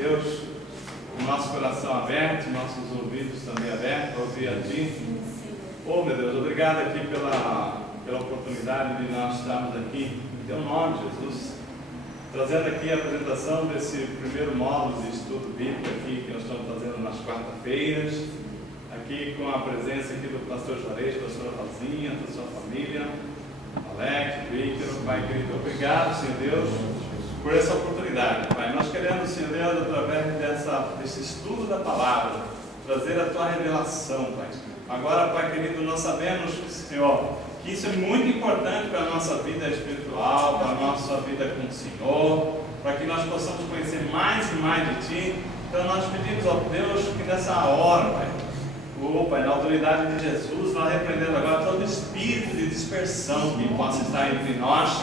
Deus, o nosso coração aberto, nossos ouvidos também abertos, para ouvir a Ti. Oh, meu Deus, obrigado aqui pela oportunidade de nós estarmos aqui, em Teu nome, Jesus, trazendo aqui a apresentação desse primeiro módulo de estudo bíblico aqui, que nós estamos fazendo nas quarta-feiras, aqui com a presença aqui do pastor Juarez, pastora Rosinha, da sua família, Alex, Vítor, Pai querido, obrigado, Senhor Deus, por essa oportunidade, Pai. Nós queremos, Senhor Deus, através desse estudo da palavra, trazer a Tua revelação, Pai. Agora, Pai querido, nós sabemos, Senhor, que isso é muito importante para a nossa vida espiritual, para a nossa vida com o Senhor, para que nós possamos conhecer mais e mais de Ti. Então nós pedimos ao Deus que nessa hora, Pai, Pai, na autoridade de Jesus, nós repreendemos agora todo espírito de dispersão que possa estar entre nós.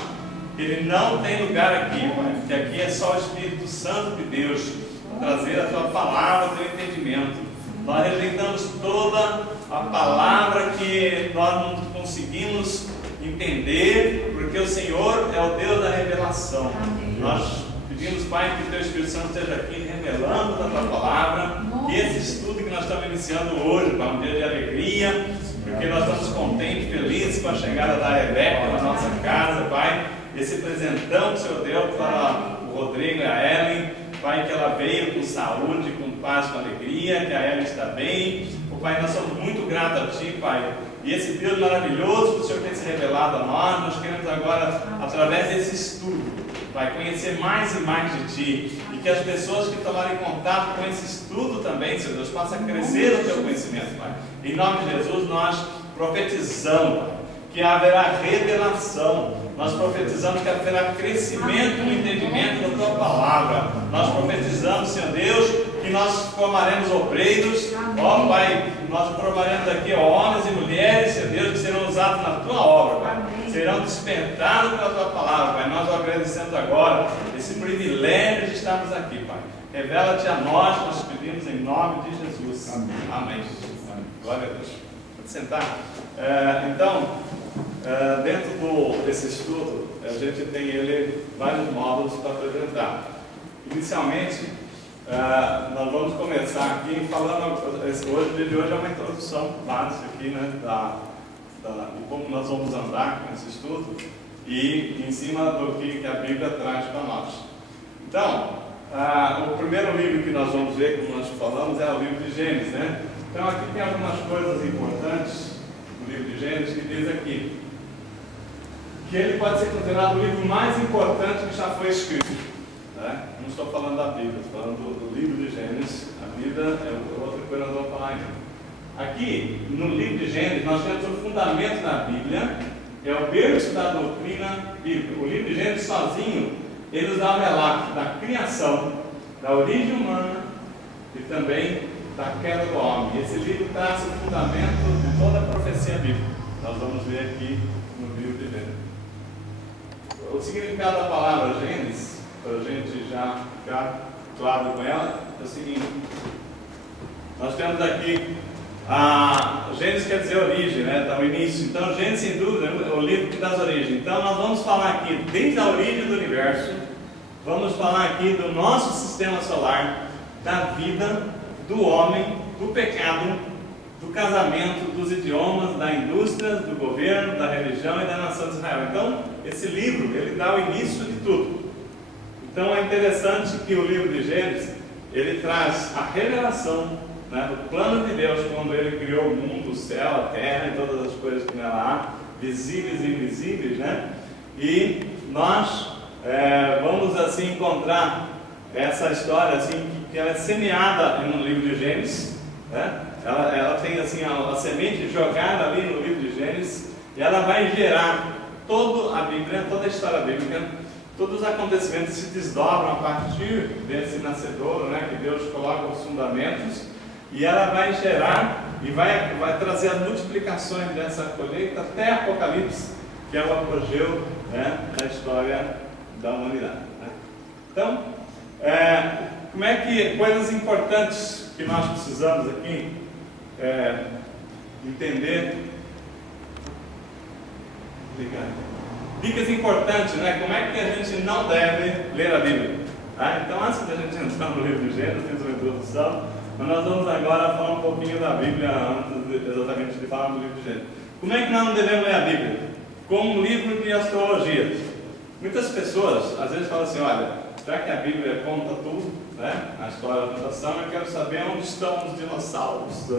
Ele não tem lugar aqui, Pai, porque aqui é só o Espírito Santo de Deus para trazer a Tua palavra, o Teu entendimento. Nós rejeitamos toda a palavra que nós não conseguimos entender, porque o Senhor é o Deus da revelação. Amém. Nós pedimos, Pai, que o Teu Espírito Santo esteja aqui revelando a Tua palavra, que esse estudo que nós estamos iniciando hoje, Pai, um dia de alegria, porque nós estamos contentes, felizes com a chegada da Rebeca na nossa casa, Pai, esse presentão que o Senhor deu para o Rodrigo e a Ellen, Pai, que ela veio com saúde, com paz, com alegria, que a Ellen está bem. Pai, nós somos muito gratos a Ti, Pai. E esse Deus maravilhoso que o Senhor tem se revelado a nós queremos agora, através desse estudo, Pai, conhecer mais e mais de Ti. E que as pessoas que tomarem contato com esse estudo também, Senhor Deus, possam crescer no Teu conhecimento, Pai. Em nome de Jesus, nós profetizamos, Pai, que haverá revelação. Nós profetizamos que haverá crescimento no entendimento da Tua palavra. Nós profetizamos, Senhor Deus, que nós formaremos obreiros. Ó Pai, nós formaremos aqui homens e mulheres, Senhor Deus, que serão usados na Tua obra, Pai. Serão despertados pela Tua palavra, Pai. Nós agradecemos agora esse privilégio de estarmos aqui, Pai. Revela-te a nós pedimos em nome de Jesus. Amém. Amém. Glória a Deus. Pode sentar. Dentro desse estudo, a gente tem vários módulos para apresentar. Inicialmente, nós vamos começar aqui falando, o dia de hoje é uma introdução básica aqui, né, de como nós vamos andar com esse estudo e em cima do que a Bíblia traz para nós. Então, o primeiro livro que nós vamos ver, como nós falamos, é o livro de Gênesis, né? Então aqui tem algumas coisas importantes do livro de Gênesis que diz aqui que ele pode ser considerado o livro mais importante que já foi escrito, né? Não estou falando da Bíblia, estou falando do livro de Gênesis. A Bíblia é outra coisa que nós vamos falar ainda. Aqui, no livro de Gênesis, nós temos o fundamento da Bíblia, é o berço da doutrina bíblica. O livro de Gênesis sozinho, ele nos dá um relato da criação, da origem humana e também da queda do homem. Esse livro traz o fundamento de toda a profecia bíblica. Nós vamos ver aqui no livro de Gênesis. O significado da palavra Gênesis, para a gente já ficar claro com ela, é o seguinte: nós temos aqui Gênesis quer dizer origem, né? Então, o início. Então, Gênesis, sem dúvida, é o livro que dá as origens. Então, nós vamos falar aqui desde a origem do universo, vamos falar aqui do nosso sistema solar, da vida, do homem, do pecado, do casamento, dos idiomas, da indústria, do governo, da religião e da nação de Israel. Então, esse livro, ele dá o início de tudo. Então, é interessante que o livro de Gênesis, ele traz a revelação, né, do plano de Deus, quando Ele criou o mundo, o céu, a terra e todas as coisas que nela há, visíveis e invisíveis, né? E nós vamos assim encontrar essa história assim, que ela é semeada no livro de Gênesis, né? Ela tem assim a semente jogada ali no livro de Gênesis, e ela vai gerar toda a Bíblia, toda a história bíblica, todos os acontecimentos se desdobram a partir desse nascedouro, né, que Deus coloca os fundamentos, e ela vai gerar e vai trazer as multiplicações dessa colheita até Apocalipse, que é o apogeu, né, da história da humanidade, né? Então, como é que coisas importantes que nós precisamos aqui entender? Dicas importantes, né? Como é que a gente não deve ler a Bíblia? Tá? Então, antes da gente entrar no livro de Gênesis, fiz uma introdução, mas nós vamos agora falar um pouquinho da Bíblia, antes exatamente de falar do livro de Gênesis. Como é que nós não devemos ler a Bíblia? Como um livro de astrologia. Muitas pessoas, às vezes, falam assim, olha, já que a Bíblia conta tudo, né? A história da plantação, eu quero saber onde estão os dinossauros,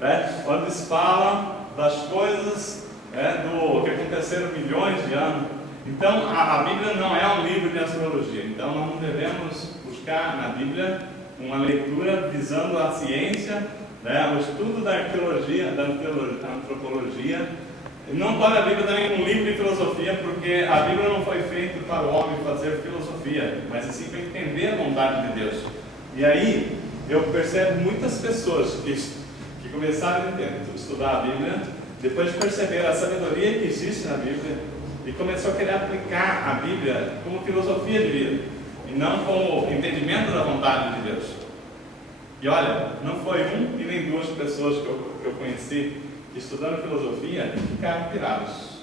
né? Onde se fala das coisas que aconteceram milhões de anos. Então, a Bíblia não é um livro de astrologia. Então, nós não devemos buscar na Bíblia uma leitura visando a ciência, né? O estudo da arqueologia, da antropologia. Não tome a Bíblia também como um livro de filosofia, porque a Bíblia não foi feita para o homem fazer filosofia, mas sim para entender a vontade de Deus. E aí, eu percebo muitas pessoas que começaram a estudar a Bíblia, depois de perceber a sabedoria que existe na Bíblia, e começou a querer aplicar a Bíblia como filosofia de vida, e não como entendimento da vontade de Deus. E olha, não foi um e nem duas pessoas que eu conheci estudando filosofia e ficaram pirados.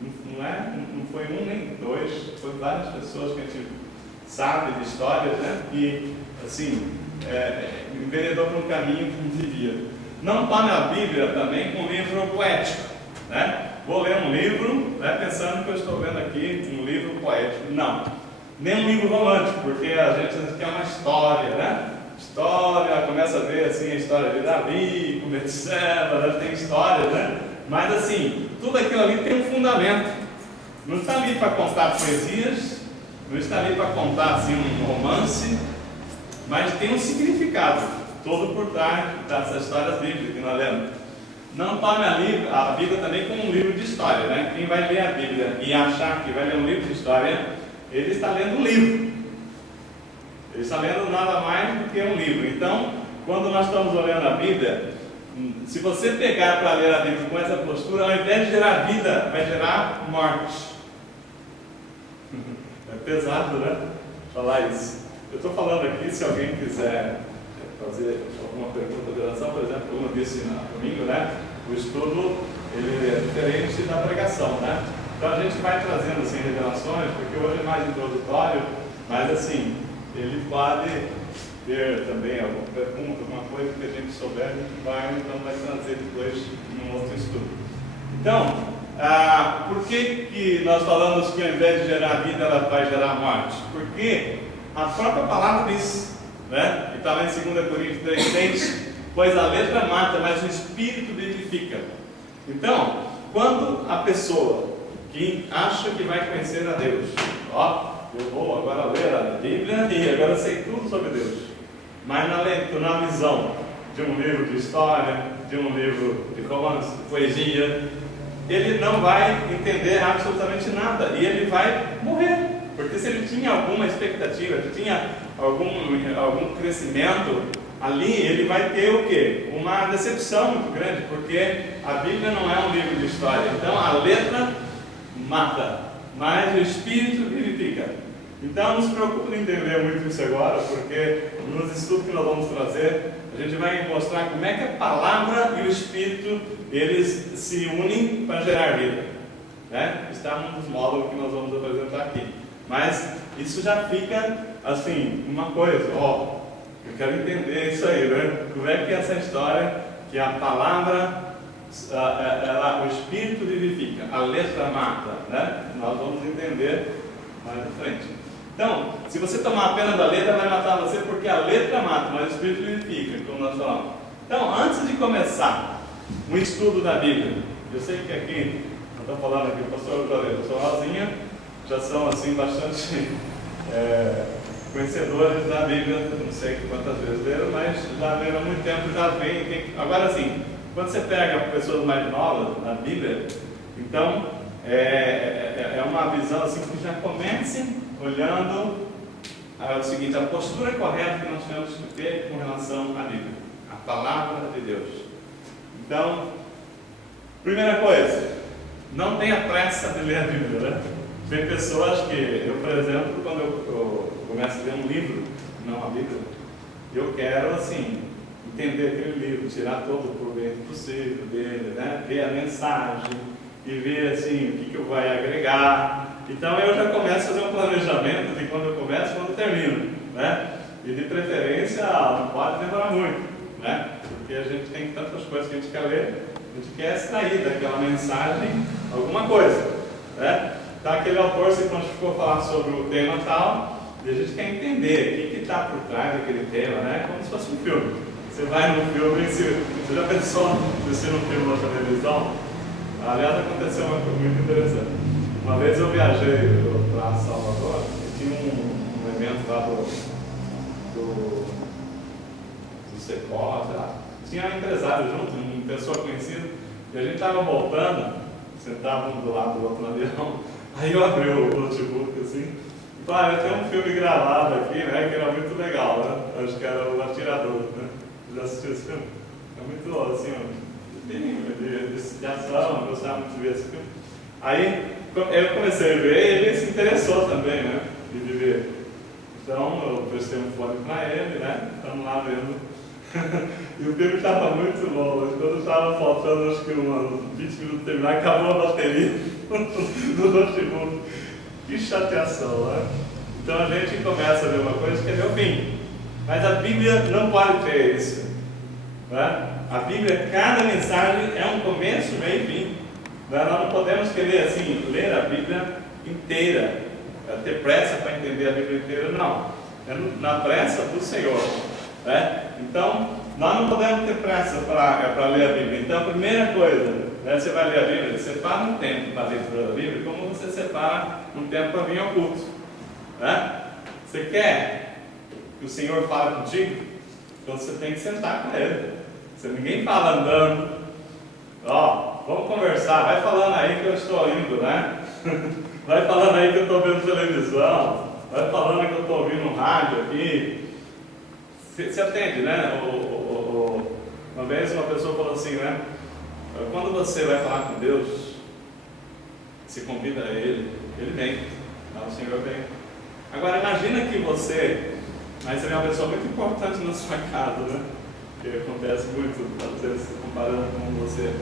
Não foi um nem dois, foi várias pessoas que a gente sabe de histórias, né? E assim, enveredou para um caminho que não devia. Não tome a Bíblia também como um livro poético, né? Vou ler um livro, né, pensando que eu estou lendo aqui um livro poético. Não, nem um livro romântico, porque a gente quer uma história, né? História, começa a ver assim a história de Davi, com Betseba, tem história, né? Mas assim, tudo aquilo ali tem um fundamento. Não está ali para contar poesias, não está ali para contar assim um romance, mas tem um significado todo por trás dessas histórias bíblicas que nós lemos. Não tome a Bíblia também como um livro de história, né? Quem vai ler a Bíblia e achar que vai ler um livro de história, ele está lendo um livro. Ele está lendo nada mais do que um livro. Então, quando nós estamos olhando a Bíblia, se você pegar para ler a Bíblia com essa postura, ao invés de gerar vida, vai gerar morte. É pesado, né? Falar isso. Eu estou falando aqui, se alguém quiser fazer alguma pergunta de oração, por exemplo, como eu disse no domingo, né? O estudo ele é diferente da pregação, né? Então a gente vai trazendo assim revelações, porque hoje é mais introdutório, mas assim, ele pode ter também alguma pergunta, alguma coisa que a gente souber, a gente vai trazer depois num outro estudo. Então, por que nós falamos que ao invés de gerar vida, ela vai gerar morte? Porque a própria palavra diz, né? Que está lá em 2 Coríntios 3,6, pois a letra mata, mas o Espírito vivifica. Então, quando a pessoa que acha que vai conhecer a Deus, eu vou agora ler a Bíblia e agora sei tudo sobre Deus, mas na visão de um livro de história, de um livro de romance, de poesia, ele não vai entender absolutamente nada e ele vai morrer. Porque se ele tinha alguma expectativa, se tinha algum crescimento ali, ele vai ter o quê? Uma decepção muito grande, porque a Bíblia não é um livro de história. Então a letra mata, mas o Espírito vivifica. Então não se preocupe em entender muito isso agora, porque nos estudos que nós vamos trazer, a gente vai mostrar como é que a palavra e o Espírito eles se unem para gerar vida, né? Está num dos módulos que nós vamos apresentar aqui. Mas isso já fica assim, uma coisa, eu quero entender isso aí, né? Como é que é essa história que a palavra, o Espírito vivifica, a letra mata, né? Nós vamos entender mais à frente. Então, se você tomar apenas da letra, vai matar você, porque a letra mata, mas o Espírito vivifica, como nós falamos. Então, antes de começar um estudo da Bíblia, eu sei que aqui, eu estou falando aqui, o pastor Lourenço, o pastor Rosinha, já são assim bastante conhecedores da Bíblia, não sei quantas vezes leram, mas já leram há muito tempo, já vem. Agora sim, quando você pega pessoas mais novas na Bíblia, então é uma visão assim que já comece olhando o seguinte, a postura correta que nós temos que ter com relação à Bíblia, a palavra de Deus. Então, primeira coisa, não tenha pressa de ler a Bíblia, né? Tem pessoas que, eu por exemplo, quando eu começo a ler um livro, não a Bíblia, eu quero assim, entender aquele livro, tirar todo o proveito possível dele, né? Ver a mensagem e ver assim, o que vai agregar. Então eu já começo a fazer um planejamento de quando eu começo e quando eu termino, né? E de preferência não pode demorar muito, né? Porque a gente tem tantas coisas que a gente quer ler, a gente quer extrair daquela mensagem alguma coisa, né? Então aquele autor se prontificou a falar sobre o tema tal, e a gente quer entender o que está por trás daquele tema, né? Como se fosse um filme. Você vai num filme, você já pensou em assistir um filme na televisão? Aliás, aconteceu uma coisa muito interessante. Uma vez eu viajei para Salvador e tinha um evento lá do Secol, sei lá. Tinha um empresário junto, uma pessoa conhecida, e a gente estava voltando, sentado um do lado do outro no avião. Aí eu abri o notebook assim, e falei, eu tenho um filme gravado aqui, né, que era muito legal, né? Acho que era O Atirador, né? Você já assistiu esse filme? É muito assim, de ação, eu gostava muito de ver esse filme. Aí eu comecei a ver e ele se interessou também, né? De ver. Então eu prestei um fone para ele, né? Estamos lá vendo. E o filme estava muito longo. Quando estava faltando acho que uns 20 minutos para terminar, acabou a bateria do notebook. Que chateação, né? Então a gente começa a ver uma coisa que é ver o fim. Mas a Bíblia não pode ter isso, né? A Bíblia, cada mensagem é um começo, meio e fim. Nós não podemos querer assim, ler a Bíblia inteira, ter pressa para entender a Bíblia inteira, não. É na pressa do Senhor, né? Então, nós não podemos ter pressa para ler a Bíblia. Então, a primeira coisa, né, você vai ler a Bíblia, separa um tempo para a leitura da Bíblia, como você separa um tempo para vir ao culto, né? Você quer que o Senhor fale contigo? Então você tem que sentar com Ele. Ninguém fala andando, ó, vamos conversar, vai falando aí que eu estou indo, né? Vai falando aí que eu estou vendo televisão, vai falando que eu estou ouvindo um rádio aqui. Você atende, né? Uma vez uma pessoa falou assim, né? Quando você vai falar com Deus, se convida a Ele, Ele vem, o Senhor vem. Agora imagina que mas você é uma pessoa muito importante na sua casa, né? Que acontece muito, às vezes, comparando com você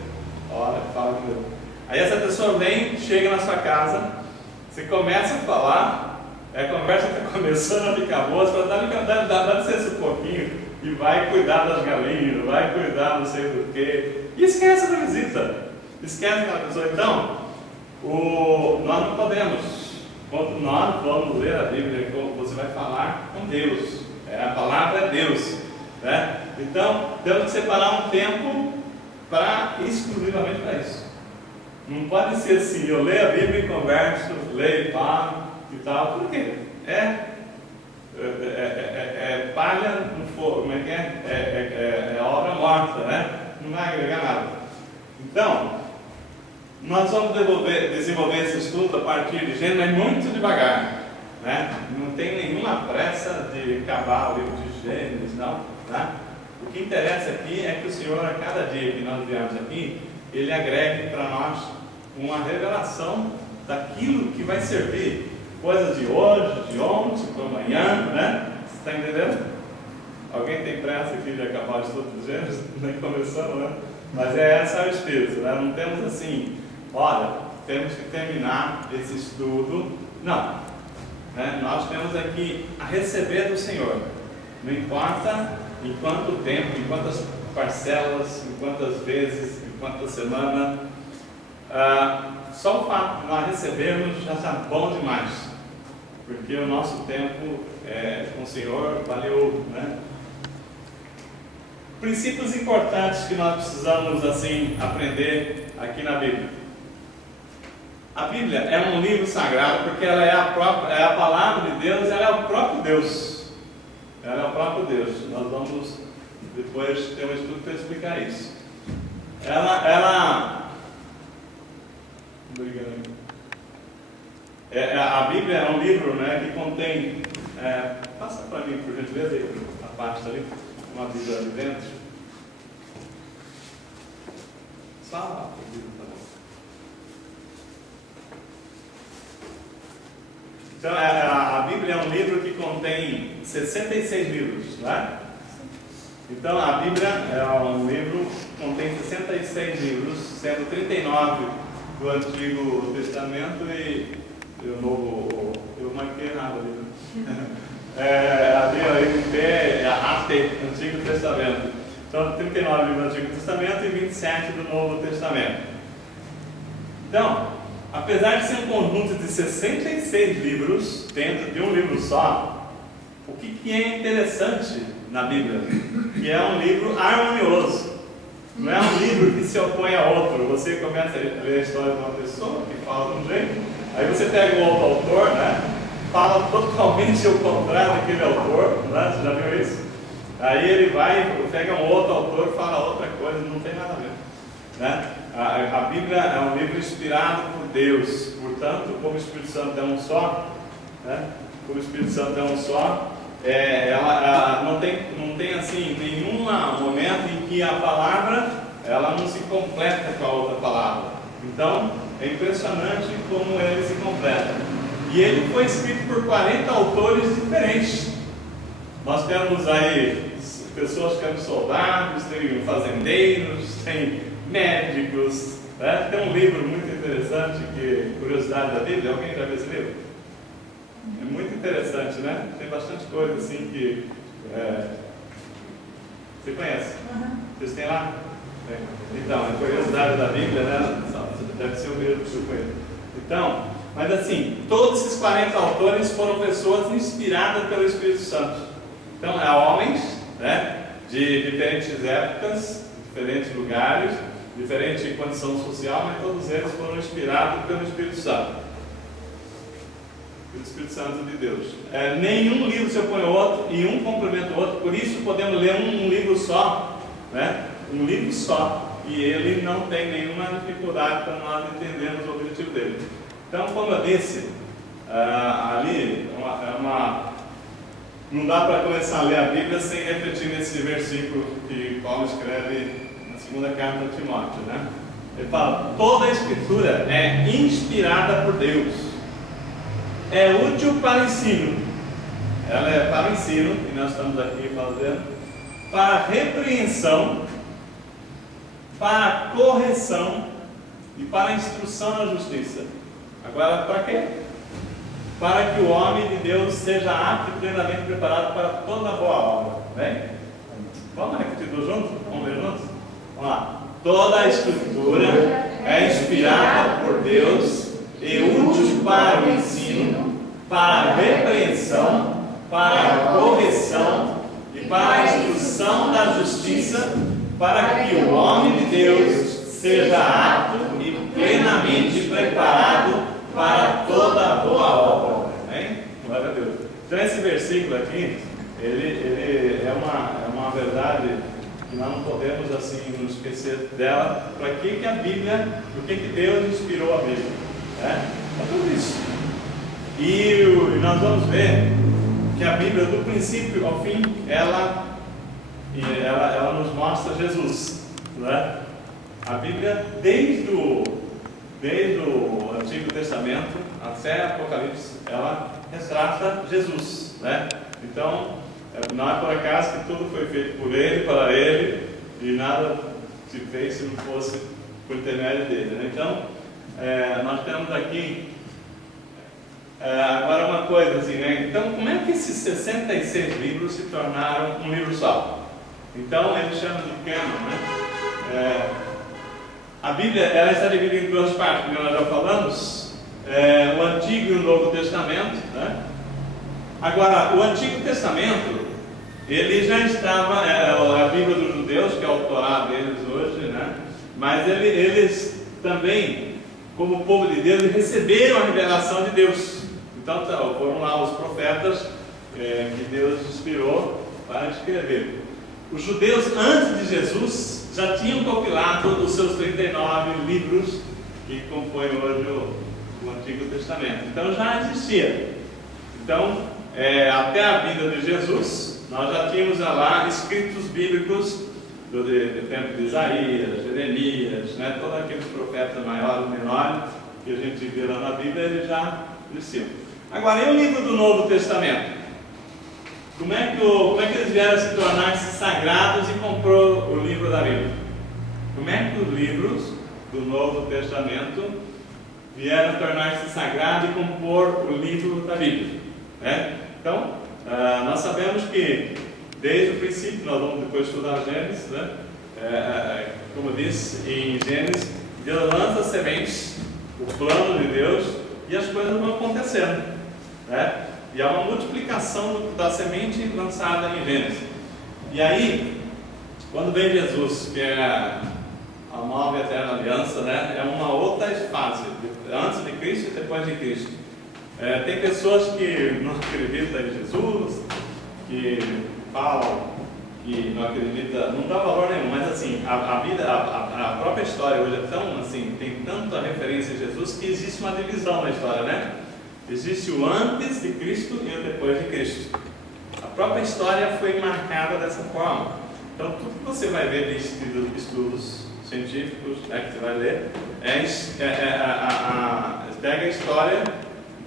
ora, fala com Deus. Aí essa pessoa vem, chega na sua casa, você começa a falar, a conversa está começando a ficar boa, você fala, dá licença um pouquinho, e vai cuidar das galinhas, vai cuidar não sei do que, e esquece da visita, esquece aquela pessoa. Então, nós não podemos, quando nós vamos ler a Bíblia, você vai falar com Deus, a palavra é Deus, né? Então, temos que separar um tempo exclusivamente para isso. Não pode ser assim, eu leio a Bíblia e converso, leio, falo e tal, por quê? É palha no fogo, como é que é? É obra morta, né? Não vai agregar nada. Então, nós vamos desenvolver esse estudo a partir de Gênesis, mas muito devagar, né? Não tem nenhuma pressa de acabar o livro de Gênesis, não, tá? O que interessa aqui é que o Senhor, a cada dia que nós viemos aqui, Ele agregue para nós uma revelação daquilo que vai servir, coisas de hoje, de ontem, para amanhã, né? Você está entendendo? Alguém tem pressa aqui de acabar o estudo dos Gênesis? Nem começamos, né? Mas esse é o Espírito, né? Não temos assim, olha, temos que terminar esse estudo, não. Né? Nós temos aqui a receber do Senhor, não importa em quanto tempo, em quantas parcelas, em quantas vezes, em quantas semanas, só o fato de nós recebermos já está bom demais, porque o nosso tempo com o Senhor valeu, né? Princípios importantes que nós precisamos assim aprender aqui na Bíblia. A Bíblia é um livro sagrado porque ela é a palavra de Deus, ela é o próprio Deus. Ela é o próprio Deus. Nós vamos depois ter um estudo para explicar isso. A Bíblia é um livro, né, que contém. Passa para mim, por gentileza, a parte ali, uma Bíblia ali dentro. Só a Bíblia, tá bom. Então, a Bíblia é um livro que contém 66 livros, né? Então, a Bíblia é um livro que contém 66 livros, sendo 39 do Antigo Testamento e Eu marquei errado ali, né? Ali a NT é AT, Antigo Testamento. Então, 39 livros do Antigo Testamento e 27 do Novo Testamento. Então, apesar de ser um conjunto de 66 livros dentro de um livro só, o que é interessante na Bíblia? Que é um livro harmonioso. Não é um livro que se opõe a outro. Você começa a ler a história de uma pessoa que fala de um jeito, aí você pega um outro autor, né? Fala totalmente o contrário daquele autor, né? Você já viu isso? Aí ele vai, pega um outro autor e fala outra coisa, não tem nada a ver, né? A Bíblia é um livro inspirado por Deus, portanto, como o Espírito Santo é um só, né? Como o Espírito Santo é um só, ela não tem assim nenhum momento em que a palavra ela não se completa com a outra palavra. Então é impressionante como ele se completa. E ele foi escrito por 40 autores diferentes. Nós temos aí pessoas que eram soldados, tem fazendeiros, tem médicos, né? Tem um livro muito interessante, que Curiosidade da Bíblia. Alguém já viu esse livro? É muito interessante, né? Tem bastante coisa assim que você conhece? Vocês têm lá? Então, a Curiosidade da Bíblia, né? Deve ser o mesmo que eu conheço. Então, mas assim, todos esses 40 autores foram pessoas inspiradas pelo Espírito Santo. Então, homens, né? De diferentes épocas, diferentes lugares, diferente condição social, mas todos eles foram inspirados pelo Espírito Santo. Pelo Espírito Santo de Deus. Nenhum livro se opõe ao outro e um complementa o outro, por isso podemos ler um livro só, né? Um livro só, e ele não tem nenhuma dificuldade para nós entendermos o objetivo dele. Então, como eu disse, ali não dá para começar a ler a Bíblia sem refletir nesse versículo que Paulo escreve na segunda carta a Timóteo, né? Ele fala: toda a Escritura é inspirada por Deus, é útil para o ensino. Ela é para o ensino, e nós estamos aqui fazendo, para a repreensão, para a correção e para a instrução na justiça. Agora, para quê? Para que o homem de Deus seja apto e plenamente preparado para toda boa obra. Bem? Vamos repetir tudo junto? Vamos ler juntos? Vamos lá. Toda a Escritura é inspirada por Deus e útil para o ensino, para a repreensão, para a correção e para a instrução da justiça, para que o homem de Deus seja apto e plenamente preparado para toda a boa obra. Amém? Glória a Deus. Então esse versículo aqui, ele é uma verdade que nós não podemos assim nos esquecer dela. Para que a Bíblia, por que Deus inspirou a Bíblia? Para tudo isso. E nós vamos ver que a Bíblia, do princípio ao fim, ela nos mostra Jesus, né? A Bíblia, desde o Antigo Testamento até Apocalipse, ela retrata Jesus, né? Então, não é por acaso que tudo foi feito por Ele, para Ele, e nada se fez se não fosse por intermédio dele, né? Então, nós temos aqui agora uma coisa assim, né? Então, como é que esses 66 livros se tornaram um livro só? Então, eles chamam de cânon, né? A Bíblia ela está dividida em duas partes, como nós já falamos, o Antigo e o Novo Testamento, né? Agora, o Antigo Testamento, ele já estava, a Bíblia dos judeus, que é o Torá deles hoje, né? Mas eles também, como povo de Deus, receberam a revelação de Deus. Então, foram lá os profetas que Deus inspirou para escrever. Os judeus, antes de Jesus, já tinham compilado os seus 39 livros que compõem hoje o Antigo Testamento. Então já existia. Então, até a vinda de Jesus, nós já tínhamos lá escritos bíblicos do tempo de Isaías, Jeremias, né? Todos aqueles profetas maiores e menores que a gente vê lá na Bíblia, eles já existiam. Agora, e o livro do Novo Testamento? Como é que eles vieram se tornar-se sagrados e comprou o livro da Bíblia? Como é que os livros do Novo Testamento vieram tornar-se sagrados e compor o livro da Bíblia, né? Então, nós sabemos que desde o princípio, nós vamos depois estudar Gênesis, né? Como diz em Gênesis, Deus lança sementes, o plano de Deus, e as coisas vão acontecendo, né? E há uma multiplicação da semente lançada em Gênesis. E aí, quando vem Jesus, que é a nova e eterna aliança, né? É uma outra fase, antes de Cristo e depois de Cristo. Tem pessoas que não acreditam em Jesus, que falam que não acredita, não dá valor nenhum, mas assim, a vida, a própria história hoje é tão assim, tem tanta referência a Jesus que existe uma divisão na história, né? Existe o antes de Cristo e o depois de Cristo. A própria história foi marcada dessa forma. Então, tudo que você vai ver de estudos científicos, né, que você vai ler, pega a história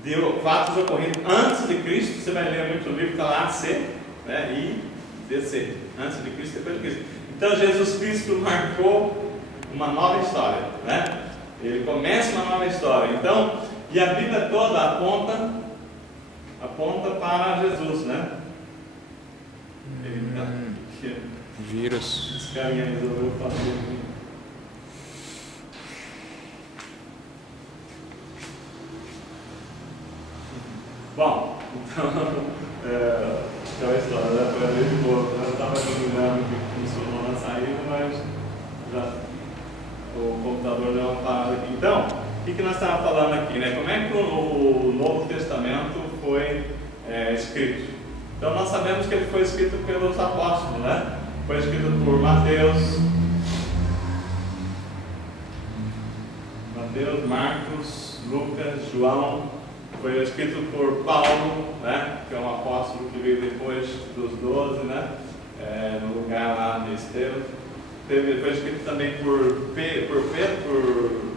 de fatos ocorridos antes de Cristo. Você vai ler muito o livro, está lá C, né, e DC, antes de Cristo e depois de Cristo. Então, Jesus Cristo marcou uma nova história, né? Ele começa uma nova história. Então, e a Bíblia toda aponta para Jesus, né? Vírus. Esse carinha resolveu fazer. Bom, então a história, né? Foi a lei de boa. Eu estava imaginando que funcionou na saída, mas já o computador deu uma parada aqui. Então, o que nós estávamos falando aqui, né? Como é que o Novo Testamento foi escrito? Então, nós sabemos que ele foi escrito pelos apóstolos, né? Foi escrito por Mateus, Marcos, Lucas, João. Foi escrito por Paulo, né? Que é um apóstolo que veio depois dos 12, né? No lugar lá de Estevão. Foi escrito também por Pedro, por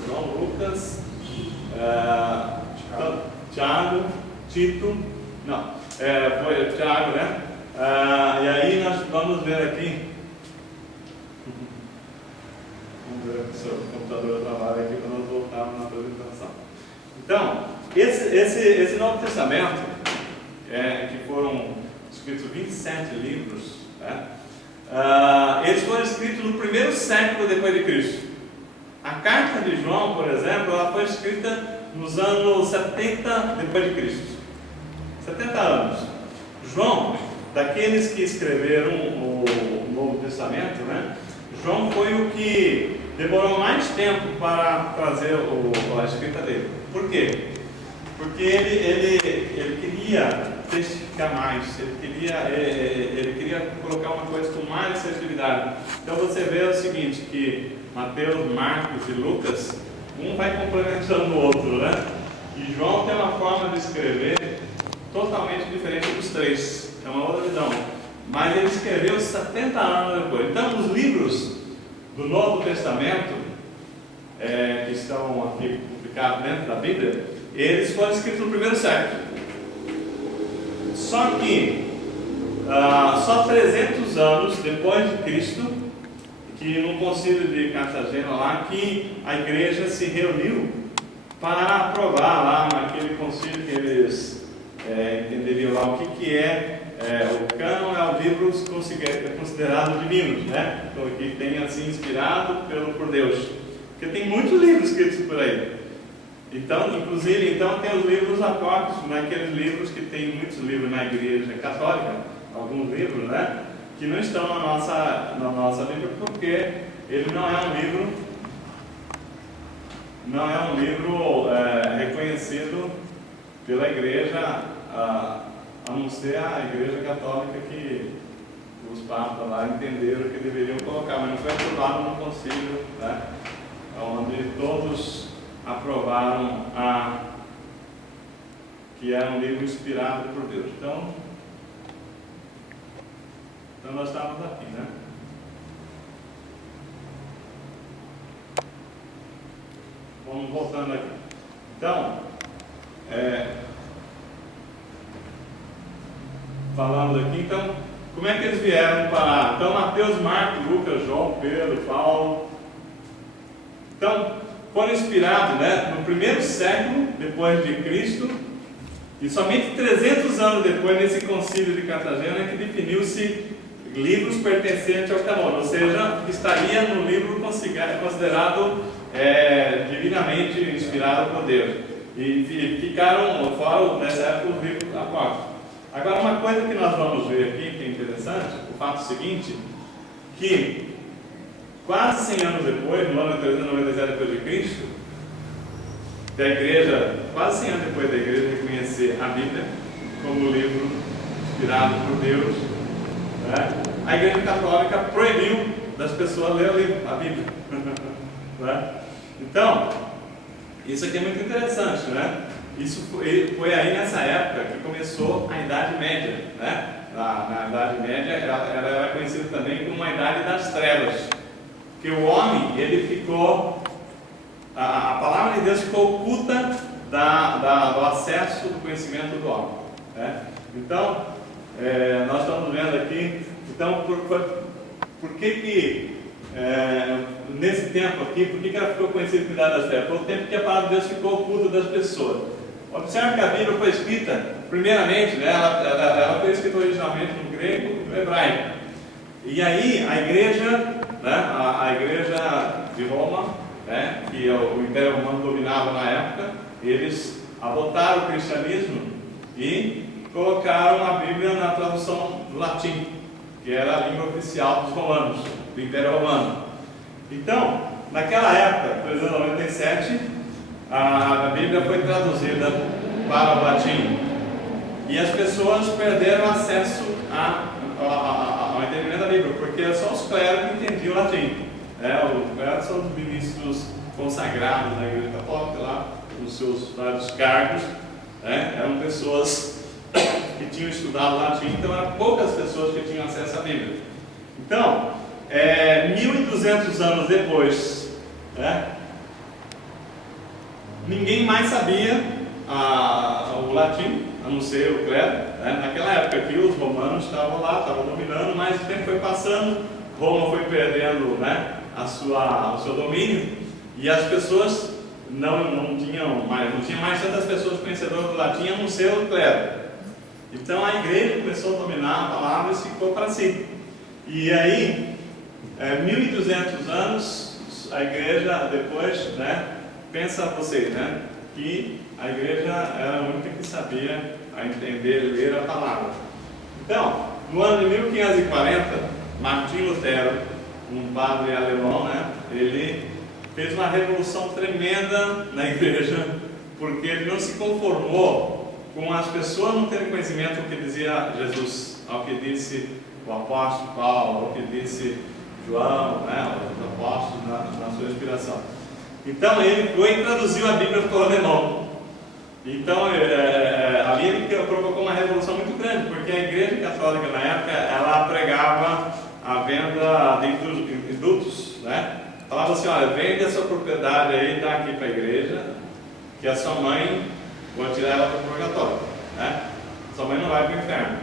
João, Lucas, Tiago, Tito, não, foi Tiago, né? E aí nós vamos ver aqui, vamos ver se o computador trabalha aqui para nós voltarmos na apresentação. Então, esse Novo Testamento, que foram escritos 27 livros, né? Eles foram escritos no primeiro século depois de Cristo. A carta de João, por exemplo, ela foi escrita nos anos 70 depois de Cristo. 70 anos. João, daqueles que escreveram o Novo Testamento, né? João foi o que demorou mais tempo para trazer a escrita dele. Por quê? Porque ele queria testificar mais, ele queria colocar uma coisa com mais assertividade. Então você vê o seguinte, que Mateus, Marcos e Lucas, um vai complementando o outro, né? E João tem uma forma de escrever totalmente diferente dos três, é uma outra visão. Mas ele escreveu 70 anos depois. Então os livros do Novo Testamento, que estão aqui publicados dentro da Bíblia, eles foram escritos no primeiro século. Só que só 300 anos depois de Cristo, que no concílio de Cartagena lá, que a igreja se reuniu para aprovar lá naquele concílio que eles entenderiam lá o que é o cânon, é o livro considerado divinos, né? Então, que tem assim inspirado por Deus, porque tem muitos livros escritos por aí. Então, inclusive, tem os livros apócrifos, naqueles livros que tem muitos livros na igreja católica, alguns livros, né? Que não estão na nossa Bíblia, porque ele não é um livro reconhecido pela igreja, a não ser a igreja católica, que os papas lá entenderam que deveriam colocar, mas não foi aprovado no concílio, né? Onde todos aprovaram que era um livro inspirado por Deus. Então nós estávamos aqui, né? Vamos voltando aqui. Então, falando aqui, então, como é que eles vieram parar? Então, Mateus, Marcos, Lucas, João, Pedro, Paulo. Então, foram inspirados, né, no primeiro século depois de Cristo, e somente 300 anos depois, nesse concílio de Cartagena, que definiu-se livros pertencentes ao canônico, ou seja, estaria no livro considerado divinamente inspirado por Deus. E ficaram fora, nessa época, os livros apócrifos. Agora, uma coisa que nós vamos ver aqui, que é interessante, o fato seguinte, que quase 100 anos depois, no ano 397 depois de Cristo, da igreja, quase 100 anos depois da igreja reconhecer a Bíblia como livro inspirado por Deus, né? A igreja católica proibiu das pessoas lerem a Bíblia. Né? Então, isso aqui é muito interessante, né? Isso foi aí nessa época que começou a Idade Média, né? Na Idade Média, ela era conhecida também como a Idade das Trevas, porque o homem, ele ficou, a palavra de Deus ficou oculta do acesso do conhecimento do homem, né? Então, nós estamos vendo aqui, então, por que nesse tempo aqui, por que ela ficou conhecida como Idade das Trevas? Foi o tempo que a palavra de Deus ficou oculta das pessoas. Observe que a Bíblia foi escrita, primeiramente, né, ela foi escrita originalmente no grego e no hebraico. E aí a igreja, né, a igreja de Roma, né, que o Império Romano dominava na época, eles adotaram o cristianismo e colocaram a Bíblia na tradução do latim, que era a língua oficial dos romanos, do Império Romano. Então, naquela época, 397, a Bíblia foi traduzida para o latim e as pessoas perderam acesso ao entendimento da Bíblia, porque só os clérigos entendiam o latim. Os clérigos são os ministros consagrados na Igreja Católica, lá, nos seus vários cargos, eram pessoas que tinham estudado latim, então eram poucas pessoas que tinham acesso à Bíblia. Então, 1200 anos depois, ninguém mais sabia o latim, a não ser o clero. Naquela época aqui os romanos estavam lá, estavam dominando, mas o tempo foi passando, Roma foi perdendo, o seu domínio, e as pessoas não tinham mais tantas pessoas conhecedoras do latim, a não ser o clero. Então a igreja começou a dominar a palavra e ficou para si. E aí, 1200 anos, a igreja depois, pensa vocês, que a igreja era a única que sabia entender e ler a palavra. Então, no ano de 1540, Martinho Lutero, um padre alemão, ele fez uma revolução tremenda na igreja, porque ele não se conformou com as pessoas não terem conhecimento do que dizia Jesus, ao que disse o apóstolo Paulo, ao que disse João, os apóstolos na sua inspiração. Então ele foi e traduziu a Bíblia para o alemão. Então ali ele provocou uma revolução muito grande, porque a igreja católica na época, ela pregava a venda de indutos, falava assim: olha, vende a sua propriedade aí, dá aqui para a igreja, que a sua mãe, vou tirar ela para o purgatório, sua mãe não vai para o inferno.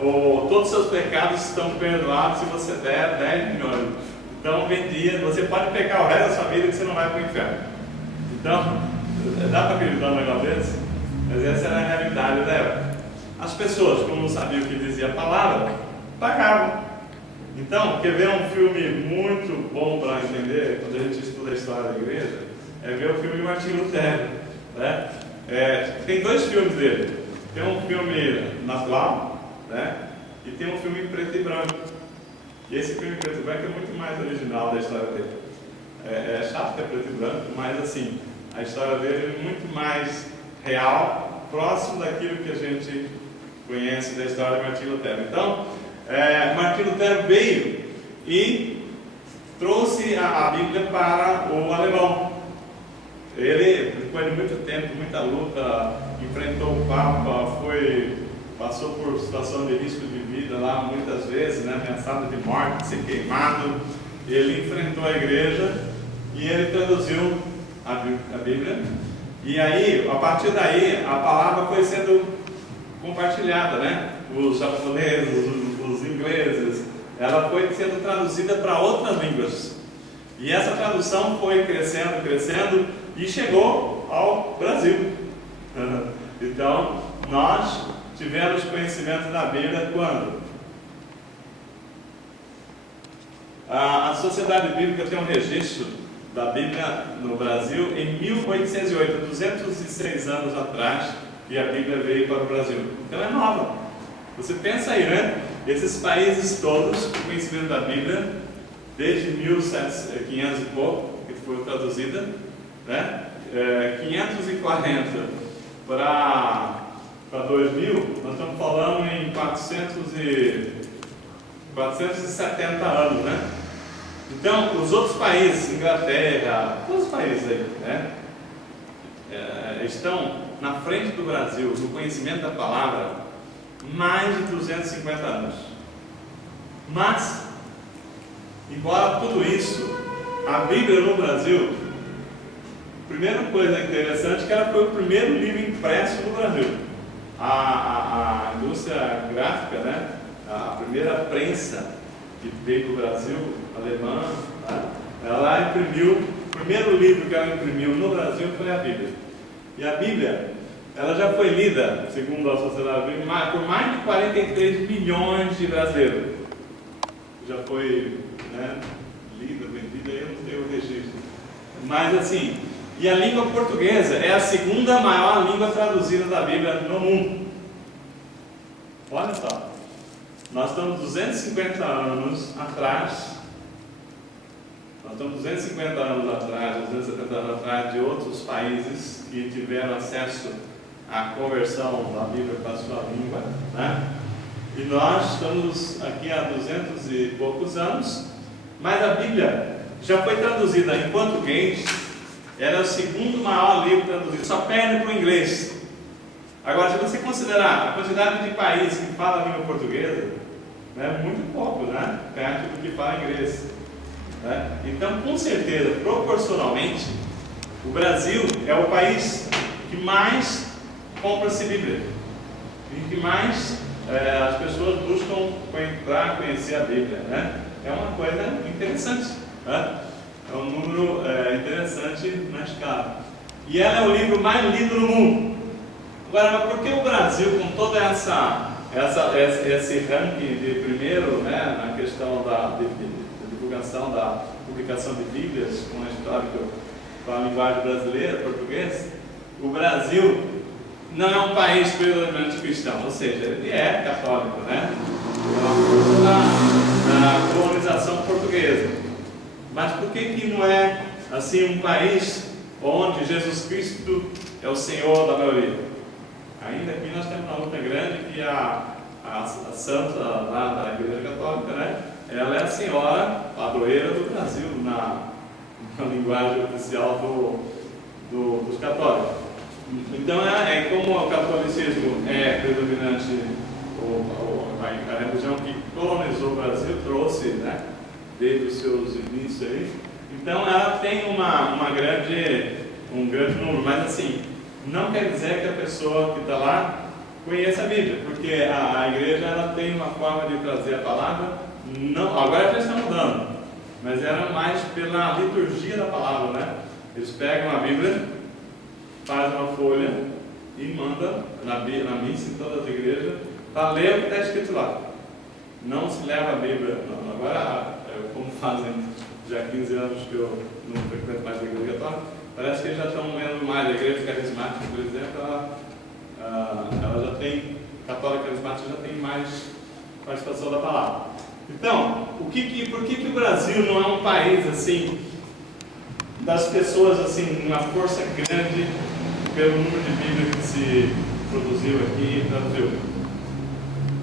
Ou todos os seus pecados estão perdoados se você der 10 milhões. Então vendia, você pode pecar o resto da sua vida que você não vai para o inferno. Então, dá para acreditar no negócio desse? Mas essa era a realidade da época. As pessoas, como não sabiam o que dizia a palavra, pagavam. Então, quer ver um filme muito bom para entender, quando a gente estuda a história da igreja, é ver o filme Martinho Lutero. Tem dois filmes dele. Tem um filme natural, e tem um filme preto e branco. E esse filme preto e branco é muito mais original da história dele. É chato que é preto e branco, mas assim, a história dele é muito mais real, próximo daquilo que a gente conhece da história de Martinho Lutero. Então, Martinho Lutero veio e trouxe a Bíblia para o alemão. Ele, depois de muito tempo, muita luta, enfrentou o Papa, passou por situação de risco de vida lá muitas vezes, ameaçado de morte, de ser queimado. Ele enfrentou a igreja e ele traduziu a Bíblia. E aí, a partir daí, a palavra foi sendo compartilhada, Os japoneses, os ingleses, ela foi sendo traduzida para outras línguas. E essa tradução foi crescendo, crescendo e chegou ao Brasil. Então, nós tivemos conhecimento da Bíblia quando? A Sociedade Bíblica tem um registro da Bíblia no Brasil em 1808, 206 anos atrás, que a Bíblia veio para o Brasil. Então é nova. Você pensa aí, né? Esses países todos, o conhecimento da Bíblia, desde 1500 e pouco, que foi traduzida, né? 540 para 2000, nós estamos falando em 470 anos, né? Então, os outros países, Inglaterra, todos os países aí, né? Estão na frente do Brasil no conhecimento da palavra mais de 250 anos. Mas, embora tudo isso, a Bíblia no Brasil, primeira coisa interessante é que ela foi o primeiro livro impresso no Brasil. A indústria gráfica, né? A primeira prensa que veio do Brasil, alemã, né? Ela imprimiu, o primeiro livro que ela imprimiu no Brasil foi a Bíblia. E a Bíblia, ela já foi lida, segundo a Sociedade Bíblica, por mais de 43 milhões de brasileiros. Já foi, né, lida, vendida, eu não tenho o registro. Mas assim, e a língua portuguesa é a segunda maior língua traduzida da Bíblia no mundo. Olha só, nós estamos 250 anos atrás. Nós estamos 250 anos atrás, 270 anos atrás de outros países que tiveram acesso à conversão da Bíblia para a sua língua, né? E nós estamos aqui há 200 e poucos anos, mas a Bíblia já foi traduzida em português, ela é o segundo maior livro traduzido, só perde para o inglês. Agora, se você considerar a quantidade de países que falam a língua portuguesa, né, muito pouco, né, perto do que fala inglês. Né? Então, com certeza, proporcionalmente, o Brasil é o país que mais compra-se Bíblia e que mais as pessoas buscam para conhecer a Bíblia, né? É uma coisa interessante, né? É um número interessante na escala. E ela é o livro mais lido no mundo. Agora, mas por que o Brasil, com toda esse ranking de primeiro, né, na questão da divulgação, da publicação de Bíblias com a história, com a linguagem brasileira, português, o Brasil não é um país predominantemente cristão, ou seja, ele é católico, né? Na colonização portuguesa. Mas por que não é assim um país onde Jesus Cristo é o Senhor da maioria? Ainda aqui nós temos uma luta grande que a santa lá da Igreja Católica, né? Ela é a senhora padroeira do Brasil na linguagem oficial dos católicos. Então como o catolicismo é predominante, a religião que colonizou o Brasil, trouxe, né, desde os seus inícios aí, então ela tem um grande número, mas assim, não quer dizer que a pessoa que está lá conheça a Bíblia, porque a igreja ela tem uma forma de trazer a palavra, não, agora já está mudando, mas era mais pela liturgia da palavra, né? Eles pegam a Bíblia, fazem uma folha e mandam na missa em todas as igrejas para ler o que está escrito lá. Não se leva a Bíblia, não. Agora, como fazem já 15 anos que eu não frequento mais a igreja católica, parece que eles já estão lendo mais. A igreja carismática, por exemplo, ela já tem, católica carismática já tem mais participação da palavra. Então, por que o Brasil não é um país assim, das pessoas assim, uma força grande pelo número de Bíblia que se produziu aqui e traduziu?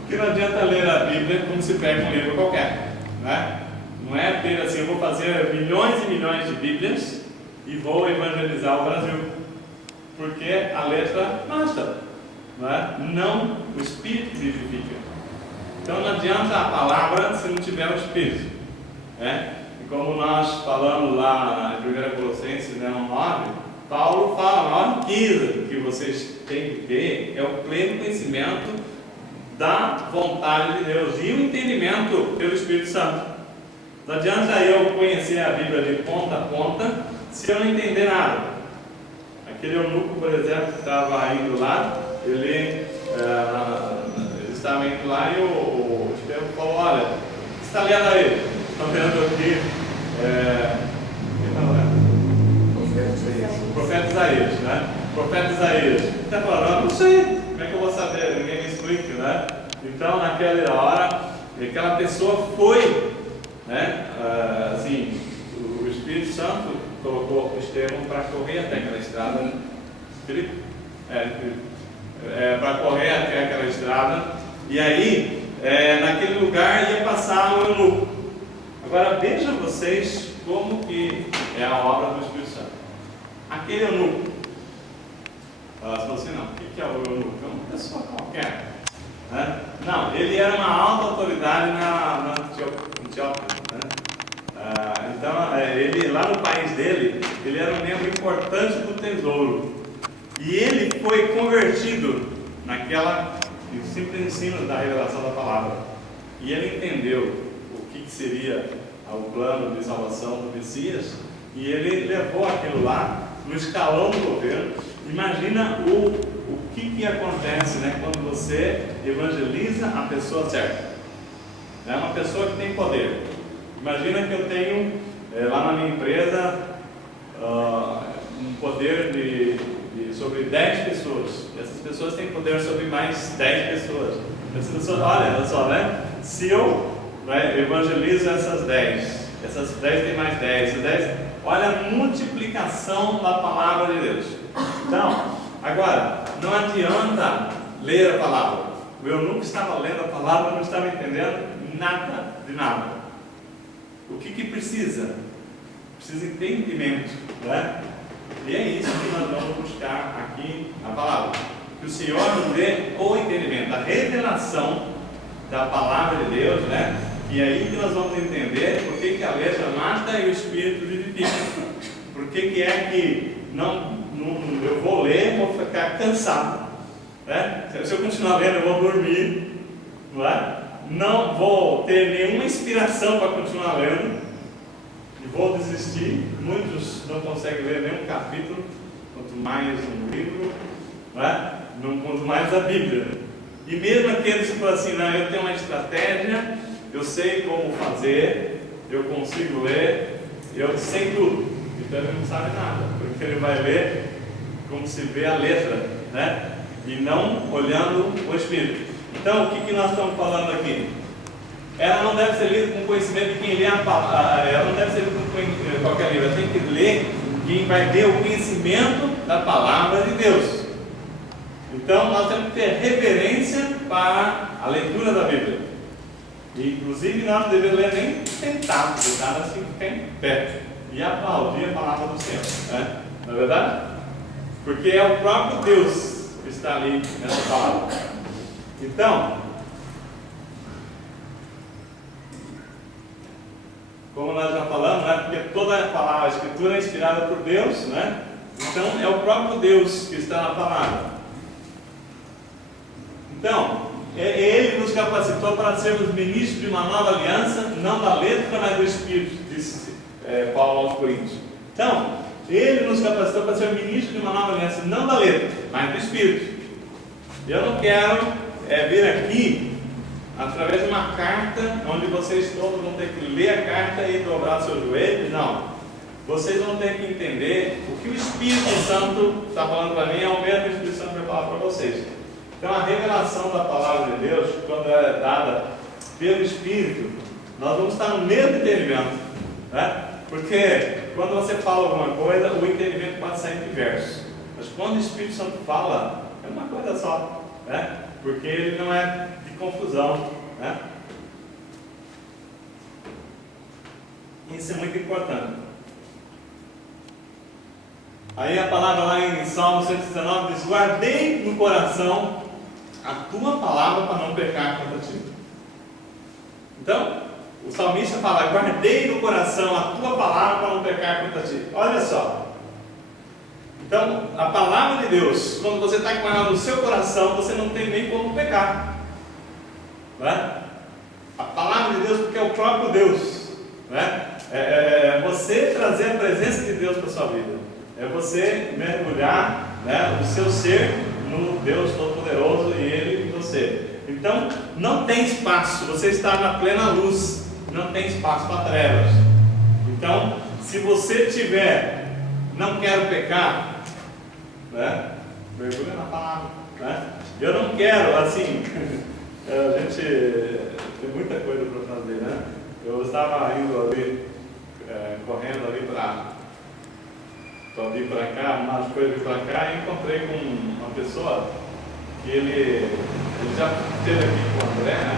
Porque não adianta ler a Bíblia como se pega um livro qualquer, né? Não é ter assim, eu vou fazer milhões e milhões de Bíblias e vou evangelizar o Brasil, porque a letra basta, né? Não o Espírito vivifica. Então não adianta a palavra se não tiver o Espírito, né? E como nós falamos lá na 1 Colossenses, né, 9, Paulo fala, a maior riqueza que vocês têm que ter é o pleno conhecimento da vontade de Deus e o entendimento pelo Espírito Santo. Não adianta eu conhecer a Bíblia de ponta a ponta se eu não entender nada. Aquele eunuco, por exemplo, que estava indo lá, ele estava indo lá e o Estevão falou: olha, você está lendo aí? Estão vendo aqui? Quem está lendo? O profeta Isaías, né? O profeta Isaías. Está falando, não sei, como é que eu vou saber? Ninguém me explica, né? Então, naquela hora, aquela pessoa foi, né? Assim, o Espírito Santo colocou o Estevão para correr até aquela estrada, para correr até aquela estrada, e aí, naquele lugar ia passar o eunuco. Agora vejam vocês como que é a obra do Espírito Santo. Aquele eunuco, elas falam assim: não, o que é o eunuco? É uma pessoa qualquer, né? Não, ele era uma alta autoridade na Etiópia, né? Então, ele, lá no país dele, ele era um membro importante do tesouro. E ele foi convertido naquela simples ensino da revelação da palavra. E ele entendeu o que seria o plano de salvação do Messias. E ele levou aquilo lá no escalão do governo. Imagina o que acontece, né, quando você evangeliza a pessoa certa. É uma pessoa que tem poder. Imagina que eu tenho lá na minha empresa um poder sobre 10 pessoas. E essas pessoas têm poder sobre mais 10 pessoas. Essas pessoas, olha só, né? Se eu evangelizo essas 10 têm mais 10, essas 10, olha a multiplicação da palavra de Deus. Então, agora, não adianta ler a palavra. O eunuco estava lendo a palavra, não estava entendendo nada de nada. O que precisa? Precisa de entendimento, né? E é isso que nós vamos buscar aqui na palavra. Que o Senhor nos dê o entendimento, a revelação da palavra de Deus, né? E aí que nós vamos entender por que a letra mata e o espírito vivifica. Por que é que eu vou ler e vou ficar cansado, né? Se eu continuar lendo, eu vou dormir, não é? Não vou ter nenhuma inspiração para continuar lendo e vou desistir. Muitos não conseguem ler nenhum capítulo, quanto mais um livro, não é? Quanto mais a Bíblia. E mesmo aqueles que falam assim: não, eu tenho uma estratégia, eu sei como fazer, eu consigo ler, eu sei tudo. Então ele não sabe nada, porque ele vai ler como se vê a letra, né? E não olhando o Espírito. Então, o que nós estamos falando aqui? Ela não deve ser lida com conhecimento de quem lê a palavra. Ela não deve ser lida com qualquer livro. Ela tem que ler quem vai ter o conhecimento da palavra de Deus. Então, nós temos que ter reverência para a leitura da Bíblia. E, inclusive, nós não devemos ler nem sentado, deixar assim, ficar em pé e aplaudir a palavra do Senhor, né? Não é verdade? Porque é o próprio Deus que está ali nessa palavra. Então, como nós já falamos, né? Porque toda a palavra, a Escritura é inspirada por Deus, né? Então é o próprio Deus que está na palavra. Então, Ele nos capacitou para sermos ministros de uma nova aliança, não da letra, mas do Espírito, disse Paulo aos Coríntios. Então, Ele nos capacitou para ser ministros de uma nova aliança, não da letra, mas do Espírito. Eu não quero vir aqui através de uma carta onde vocês todos vão ter que ler a carta e dobrar seus joelhos. Não. Vocês vão ter que entender o que o Espírito Santo está falando para mim, é o mesmo Espírito Santo que vai falar para vocês. Então a revelação da palavra de Deus, quando ela é dada pelo Espírito, nós vamos estar no mesmo entendimento, né? Porque quando você fala alguma coisa, o entendimento pode sair diverso. Mas quando o Espírito Santo fala, é uma coisa só, né? Porque ele não é de confusão, né? Isso é muito importante. Aí a palavra lá em Salmo 119 diz: guardei no coração a tua palavra para não pecar contra ti. Então, o salmista fala: guardei no coração a tua palavra para não pecar contra ti. Olha só. Então, a palavra de Deus, quando você está com ela no seu coração, você não tem nem como pecar, não é? A palavra de Deus, porque é o próprio Deus. né? É você trazer a presença de Deus para a sua vida. É você mergulhar, né, o seu ser no Deus Todo-Poderoso e Ele em você. Então, não tem espaço. Você está na plena luz. Não tem espaço para trevas. Então, se você tiver, não quero pecar, né? Mergulha na palavra, né? Eu não quero, assim, a gente tem muita coisa para fazer, né? Eu estava indo ali, correndo ali para vir para cá, arrumar as coisas para cá, e encontrei com uma pessoa que ele já esteve aqui com o André, né?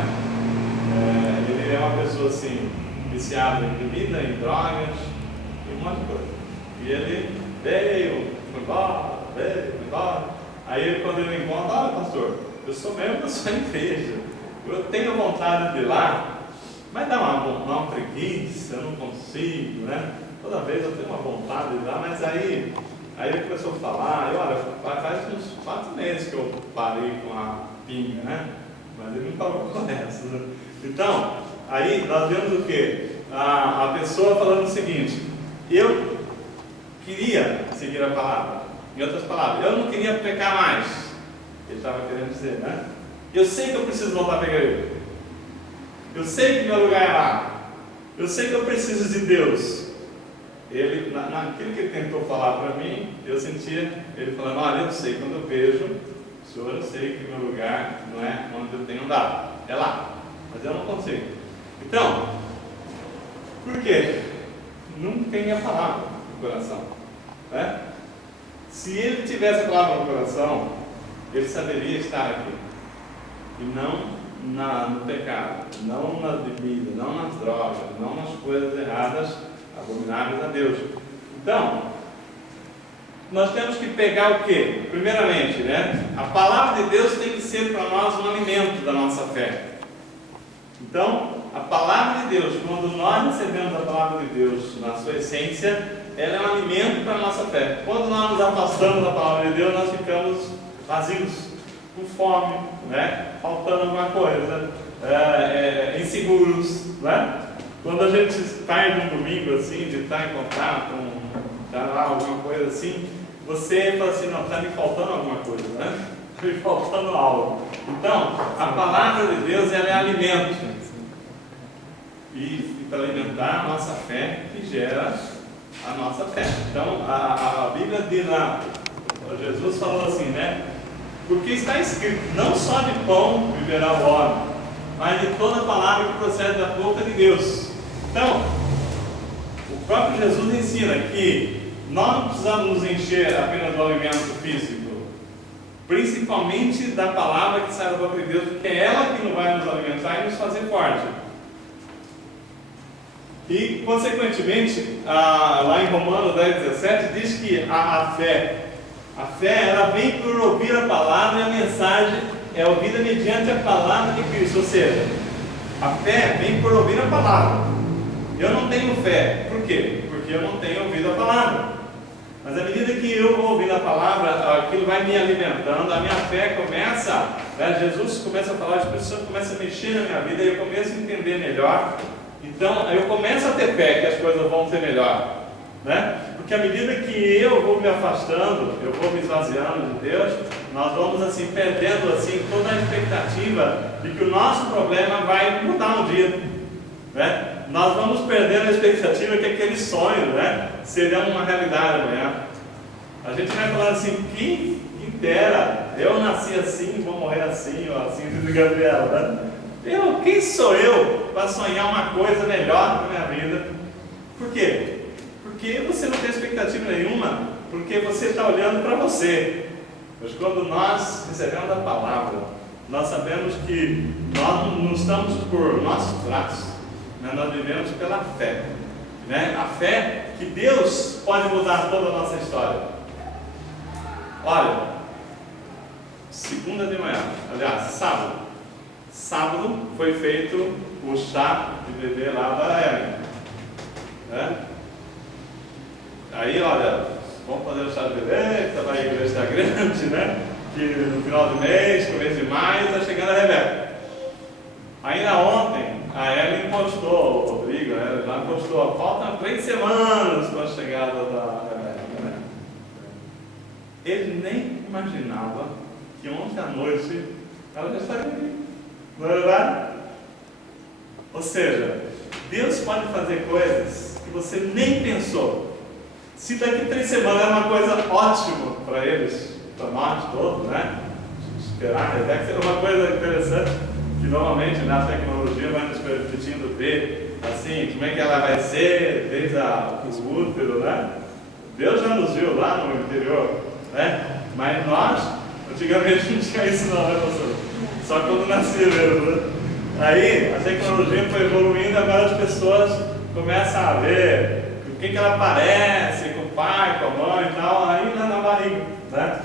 Ele é uma pessoa assim, viciada em bebida, em drogas, e um monte de coisa. E ele veio, foi embora. Aí quando ele encontra, olha pastor, eu sou membro da sua igreja, eu tenho vontade de ir lá, mas dá uma preguiça, eu não consigo, né? Toda vez eu tenho uma vontade de ir lá, mas aí ele começou a falar, olha, faz uns 4 meses que eu parei com a pinga, né? Mas ele não parou com essa, né? Então, aí nós vemos o quê? A pessoa falando o seguinte: eu queria seguir a palavra. Em outras palavras, eu não queria pecar mais. Ele estava querendo dizer, né? Eu sei que eu preciso voltar para a igreja. Eu sei que meu lugar é lá. Eu sei que eu preciso de Deus. Ele, naquilo que ele tentou falar para mim, eu sentia ele falando: olha, eu sei, quando eu vejo o Senhor, eu sei que meu lugar não é onde eu tenho andado, é lá, mas eu não consigo. Então, por quê? Não tem a palavra no coração, né? Se ele tivesse a palavra no coração, ele saberia estar aqui, e não no pecado, não na bebida, não nas drogas, não nas coisas erradas, abomináveis a Deus. Então, nós temos que pegar o quê? Primeiramente, né? A palavra de Deus tem que ser para nós um alimento da nossa fé. Então, a palavra de Deus, quando nós recebemos a palavra de Deus na sua essência, ela é um alimento para a nossa fé. Quando nós nos afastamos da palavra de Deus, nós ficamos vazios, com fome, né? Faltando alguma coisa, inseguros, né? Quando a gente perde um domingo assim, de estar em contato com alguma coisa assim, você fala assim: não, está me faltando alguma coisa, né? Está me faltando algo. Então, a palavra de Deus, ela é alimento. E para alimentar a nossa fé, que gera a nossa fé. Então, a Bíblia diz lá, Jesus falou assim, né? Porque está escrito: não só de pão viverá o homem, mas de toda palavra que procede da boca de Deus. Então, o próprio Jesus ensina que nós não precisamos nos encher apenas do alimento físico, principalmente da palavra que sai da boca de Deus, porque é ela que nos vai nos alimentar e nos fazer forte. E, consequentemente, lá em Romanos 10:17, diz que a fé, ela vem por ouvir a palavra, e a mensagem é ouvida mediante a palavra de Cristo. Ou seja, a fé vem por ouvir a palavra. Eu não tenho fé. Por quê? Porque eu não tenho ouvido a palavra. Mas à medida que eu vou ouvindo a palavra, aquilo vai me alimentando, a minha fé começa, né? Jesus começa a falar, o Espírito Santo começa a mexer na minha vida, e eu começo a entender melhor. Então, eu começo a ter fé que as coisas vão ser melhor, né? Porque à medida que eu vou me afastando, eu vou me esvaziando de Deus, nós vamos assim perdendo assim toda a expectativa de que o nosso problema vai mudar um dia, né? Nós vamos perdendo a expectativa que aquele sonho, né, seria uma realidade amanhã. A gente vai falando assim: quem dera, eu nasci assim, vou morrer assim, ou assim, diz Gabriela, né? Quem sou eu para sonhar uma coisa melhor na minha vida? Por quê? Porque você não tem expectativa nenhuma, porque você está olhando para você. Mas quando nós recebemos a palavra, nós sabemos que nós não estamos por nossos braços, mas nós vivemos pela fé, né? A fé que Deus pode mudar toda a nossa história. Olha, segunda de manhã, aliás, sábado foi feito o chá de bebê lá da Ellen, né? Aí, olha, vamos fazer o chá de bebê, que a igreja está grande, né? Que no final do mês, começo de maio, está chegando a Rebeca. Ainda ontem, a Ellen postou, o Rodrigo, né, já postou, faltam 3 semanas para a chegada da Rebeca, né? Ele nem imaginava que ontem à noite ela já estaria aqui. Não é verdade? Ou seja, Deus pode fazer coisas que você nem pensou. Se daqui 3 semanas é uma coisa ótima para eles, para nós todos, né? Esperar a Rebeca seria uma coisa interessante, que normalmente na tecnologia vai nos permitindo ver, assim, como é que ela vai ser, desde o útero, né? Deus já nos viu lá no interior, né? Mas nós, antigamente não tinha isso não, né, pastor? Só quando nascia mesmo, né? Aí a tecnologia foi evoluindo, agora as pessoas começam a ver o que ela parece com o pai, com a mãe e tal, aí lá na barriga, né?